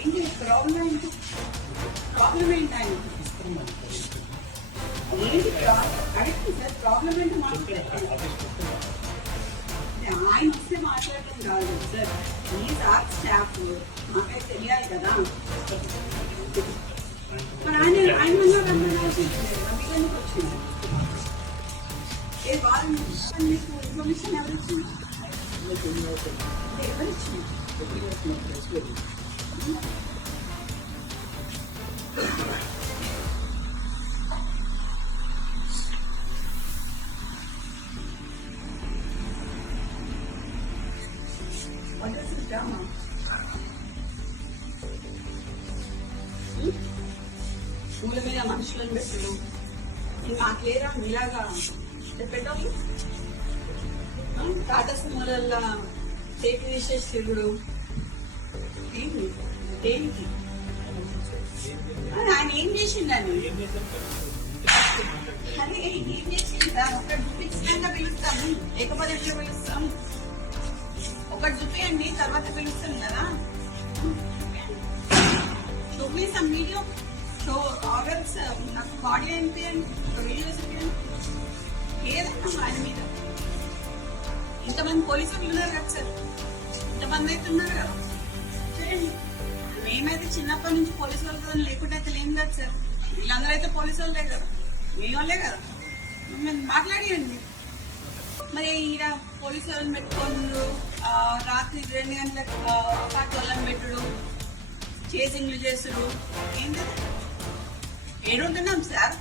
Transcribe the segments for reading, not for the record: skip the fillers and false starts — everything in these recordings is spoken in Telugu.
ఏంటి ప్రాబ్లం ఏంటి? ప్రాబ్లం ఏంటి ఆయన? ఏంటి అడిగింది సార్, ప్రాబ్లం ఏంటి మాట్లాడారు? ఆయన వస్తే మాట్లాడటం కాదు సార్, ఈ సార్ స్టాఫ్ మాకైతే తెలియాలి కదా. మరి ఆయన రమ్మనాల్సి మీకు వచ్చింది మీకు ఇన్ఫర్మేషన్ ఎవరు ఇచ్చింది? ఎవరు ఇచ్చింది? పూల మీద మనుషులను పెట్టడం మాకు లేదా మీలాగా పెట్టాలి. టాటా మూలల్లా టేక్ తీసేసి తిరుగుడు ఏంటి ఏంటి? ఆయన ఏం చేసిందని అదే ఏం చేసింది సార్? ఒకటి చూపించినాక పిలుస్తాము, లేకపోతే ఎట్లా పిలుస్తాం? ఒకటి చూపించండి, తర్వాత పిలుస్తాం కదా. చూపిస్తాం వీడియో షో ఆర్డర్స్ నాకు ఆడియో అనిపించండి, వీడియోస్ ఏదైనా ఆయన మీద. ఇంతమంది పోలీసులు ఉన్నారు కదా సార్, ఇంతమంది అయితే ఉన్నారు కదా, చేయండి. మేమైతే చిన్నప్పటి నుంచి పోలీసు వాళ్ళు లేకుంటే అయితే లేం కదా సార్. వీళ్ళందరూ అయితే పోలీసు వాళ్ళే కదా, మీ వాళ్ళే కదా, మాట్లాడియండి. మరి ఈడ పోలీసు వాళ్ళని పెట్టుకోండు, రాత్రి 2 గంటలకు అపార్ట్ వాళ్ళని పెట్టుడు, చేసింగ్లు చేసుడు ఏంటి? ఏడుంటున్నాం సార్?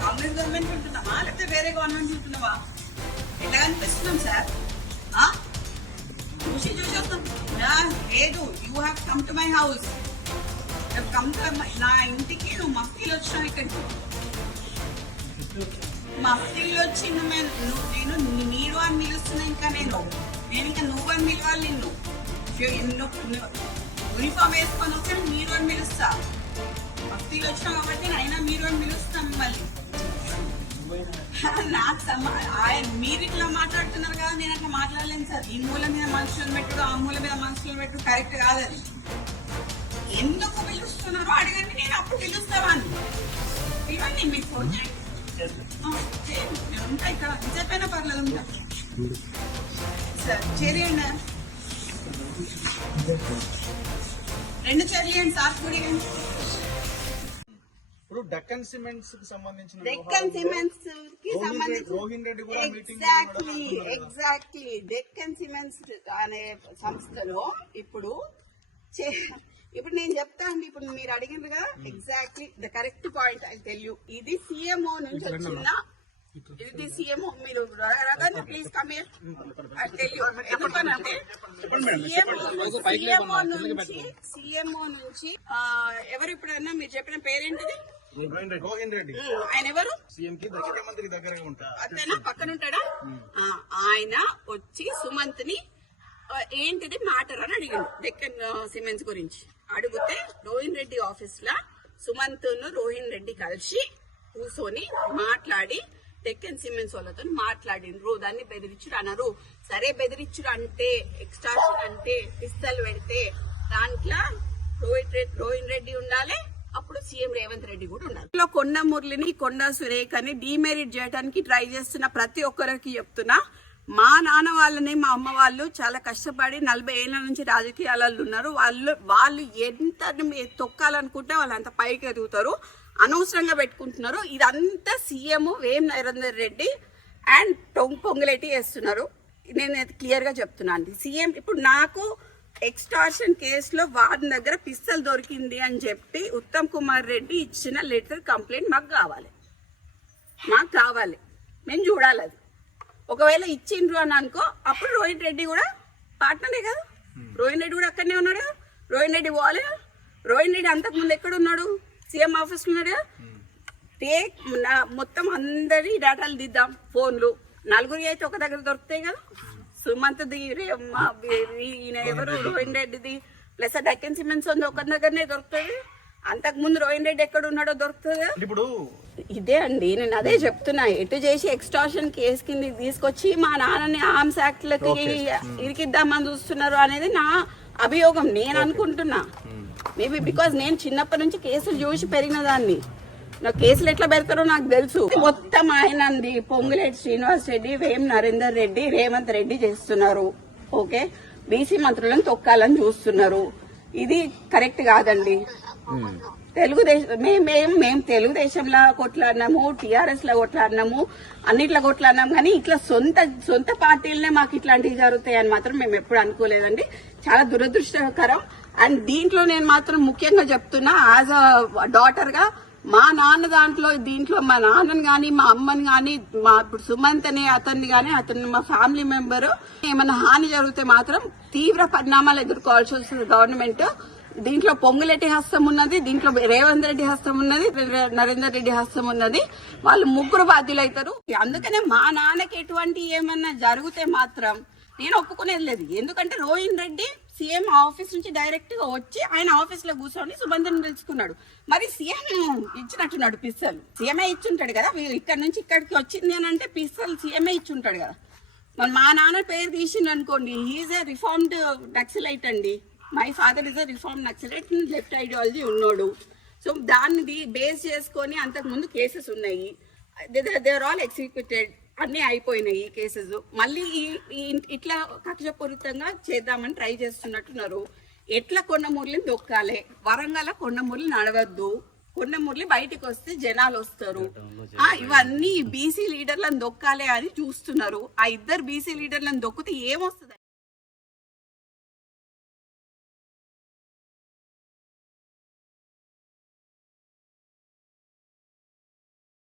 కాంగ్రెస్ గవర్నమెంట్ ఉంటున్నామా లేకపోతే వేరే గవర్నమెంట్ ఉంటున్నావా? ఎట్లా కనిపిస్తున్నాం సార్? చూసి వస్తాం లేదు. You have come to my house, come to నా ఇంటికి. నువ్వు మఫ్తీలు వచ్చినావు ఇక్కడికి, మఫ్తీలు వచ్చి నేను మీరు అని పిలుస్తున్నా. ఇంకా నేను ఇంకా నువ్వు అని పిలవాలి. నిన్ను యూనిఫామ్ వేసుకొని వస్తే మీరు అని పిలుస్తా. మఫ్తీలు వచ్చినావు కాబట్టి అయినా మీరు అని పిలుస్తాం మిమ్మల్ని. నాకు మీరు ఇట్లా మాట్లాడుతున్నారు కదా, నేను అట్లా మాట్లాడలేను సార్. ఈ మూల మీద మనుషులను పెట్టుడు, ఆ మూల మీద మనుషులను పెట్టుడు కరెక్ట్ కాదు. అది ఎందుకు పిలుస్తున్నారో అడగండి, నేను అప్పుడు పిలుస్తావాన్ని. ఇవన్నీ మీకు ఫోన్ చేయండి, నేను ఉంటా ఇక్కడ. చెప్పైనా పర్లేదు, ఉంటా సార్. చేయండి, 2 చేయండి సార్. కూడా ఇప్పుడు డెక్కన్ సిమెంట్స్ కి సంబంధించిన డెక్కన్ సిమెంట్స్ కి రోహిన్ రెడ్డి కూడా మీటింగ్ ఎగ్జాక్ట్లీ డెక్కన్ సిమెంట్స్ అనే సంస్థలో ఇప్పుడు నేను చెప్తా అండి. ఇప్పుడు మీరు అడిగినారు కదా, exactly the correct point I tell you. ఇది సిఎంఓ నుంచి వచ్చిన, ఇది సిఎంఓ. మీరు please come here, I tell you. ఎందుకనంటే సిఎంఓ నుంచి ఎవరు ఇప్పుడన్నా మీరు చెప్పిన పేరేంటిది? రోహిన్ రెడ్డి. ఆయన ఎవరు? సీఎం కి ముఖ్యమంత్రి దగ్గరగా ఉంటారు. అంతేనా? పక్కన ఉంటాడా? ఆయన వచ్చి సుమంత్ ని ఏంటిది మ్యాటర్ అని అడిగాడు డెక్కన్ సిమెంట్స్ గురించి. అడిగితే రోహిన్ రెడ్డి ఆఫీస్ లా సుమంత్ రోహిన్ రెడ్డి కలిసి కూర్చొని మాట్లాడి డెక్కన్ సిమెంట్స్ వాళ్ళతో మాట్లాడిండ్రు. దాన్ని బెదిరించుడు అన్నారు. సరే, బెదిరించుడు అంటే, ఎక్స్టార్షన్ అంటే, పిస్తల్ పెడితే దాంట్లో రోహిన్ రెడ్డి ఉండాలి, అప్పుడు సీఎం రేవంత్ రెడ్డి కూడా ఉండాలి. కొండ మురళిని, కొండ సురేఖ అని డిమెరిట్ చేయడానికి ట్రై చేస్తున్న ప్రతి ఒక్కరికి చెప్తున్నా, మా నాన్న వాళ్ళని, మా అమ్మ వాళ్ళు చాలా కష్టపడి 40 ఏళ్ల నుంచి రాజకీయాలలో ఉన్నారు. వాళ్ళు ఎంత తొక్కాలనుకుంటే వాళ్ళు అంత పైకి ఎదుగుతారు. అనవసరంగా పెట్టుకుంటున్నారు. ఇదంతా CM Vem Narender Reddy and Ponguleti చేస్తున్నారు. నేను క్లియర్ గా చెప్తున్నాను. సీఎం ఇప్పుడు నాకు ఎక్స్టార్షన్ కేసులో వారి దగ్గర పిస్తల్ దొరికింది అని చెప్పి ఉత్తమ్ కుమార్ రెడ్డి ఇచ్చిన లెటర్ కంప్లైంట్ మాకు కావాలి, మేము చూడాలి. అది ఒకవేళ ఇచ్చిండ్రు అని అనుకో, అప్పుడు రోహిన్ రెడ్డి కూడా పార్ట్నరే కదా. రోహిన్ రెడ్డి కూడా అక్కడనే ఉన్నాడు కదా. రోహిన్ రెడ్డి పోవాలి. రోహిన్ రెడ్డి అంతకుముందు ఎక్కడ ఉన్నాడు? సీఎం ఆఫీస్ ఉన్నాడు కదా. మొత్తం అందరి డేటాలు దిద్దాం, ఫోన్లు. 4 అయితే ఒక దగ్గర దొరుకుతాయి కదా. సుమంత్ది, ఈయన ఎవరు రోహిన్ రెడ్డిది ప్లస్ డెక్కన్ సిమెంట్స్ ఉంది ఒక దగ్గరనే దొరుకుతుంది. అంతకు ముందు రోహిన్ రెడ్డి ఎక్కడ ఉన్నాడో దొరుకుతుంది. ఇప్పుడు ఇదే అండి, నేను అదే చెప్తున్నా. ఎటు చేసి ఎక్స్టార్షన్ కేసు కింద తీసుకొచ్చి మా నాన్నని ఆర్మ్స్ యాక్ట్ లకి ఇరికిద్దామని చూస్తున్నారు అనేది నా అభియోగం. నేను అనుకుంటున్నా మేబీ బికాజ్ నేను చిన్నప్పటి నుంచి కేసులు చూసి పెరిగిన దాన్ని. నాకు కేసులు ఎట్లా పెడతారో నాకు తెలుసు. మొత్తం ఆయనంది పొంగులేటి శ్రీనివాస్ రెడ్డి, వేం నరేందర్ రెడ్డి, రేవంత్ రెడ్డి చేస్తున్నారు. ఓకే, బీసీ మంత్రులను తొక్కాలని చూస్తున్నారు. ఇది కరెక్ట్ కాదండి. తెలుగుదేశం మేము తెలుగుదేశంలో కొట్లాడినాము, టీఆర్ఎస్ లో కొట్లాడినాము, అన్నిట్లో కొట్లాడినాం. కానీ ఇట్లా సొంత పార్టీలనే మాకు ఇట్లాంటివి జరుగుతాయని మాత్రం మేము ఎప్పుడు అనుకోలేదండి. చాలా దురదృష్టకరం. అండ్ దీంట్లో నేను మాత్రం ముఖ్యంగా చెప్తున్నా, యాజ్ అ డాటర్ గా మా నాన్న దీంట్లో మా నాన్నని గాని, మా అమ్మని గాని, మా ఇప్పుడు సుమంత్ అనే అతన్ని గాని, అతను మా ఫ్యామిలీ మెంబర్, ఏమైనా హాని జరిగితే మాత్రం తీవ్ర పరిణామాలు ఎదుర్కోవాల్సి వస్తుంది గవర్నమెంట్. దీంట్లో పొంగులేటి హస్తం ఉన్నది, దీంట్లో రేవంత్ రెడ్డి హస్తం ఉన్నది, నరేందర్ రెడ్డి హస్తం ఉన్నది. వాళ్ళు ముగ్గురు బాధ్యులైతారు. అందుకనే మా నాన్నకి ఎటువంటి ఏమన్నా జరిగితే మాత్రం నేను ఒప్పుకునేది లేదు. ఎందుకంటే రోహిన్ రెడ్డి సీఎం ఆఫీస్ నుంచి డైరెక్ట్ గా వచ్చి ఆయన ఆఫీస్ లో కూర్చొని సుబంధను తెలుసుకున్నాడు. మరి సీఎం ఇచ్చినట్టున్నాడు పిస్తల్. సీఎంఏ ఇచ్చుంటాడు కదా, ఇక్కడ నుంచి ఇక్కడికి వచ్చింది అని అంటే పిస్తల్ సీఎంఏ ఇచ్చుంటాడు కదా. మరి మా నాన్న పేరు తీసిండు అనుకోండి, హీఈస్ ఏ రిఫార్మ్డ్ నక్సలైట్ అండి. My father is a reform naxalite, left ideology ఉన్నాడు. సో దాన్ని బేస్ చేసుకొని అంతకుముందు కేసెస్ ఉన్నాయి. దే ఆర్ ఆల్ ఎగ్జిక్యూటెడ్, అన్ని అయిపోయినాయి కేసెస్. మళ్ళీ ఇట్లా కక్షపూరితంగా చేద్దామని ట్రై చేస్తున్నట్టున్నారు. ఎట్లా కొండమూరుని దొక్కాలి, వరంగల్ కొండమూరులు నడవద్దు, కొండమూరులు బయటికి వస్తే జనాలు వస్తారు, ఇవన్నీ బీసీ లీడర్లను దొక్కాలి అని చూస్తున్నారు. ఆ ఇద్దరు బీసీ లీడర్లను దొక్కితే ఏమొస్తుంది?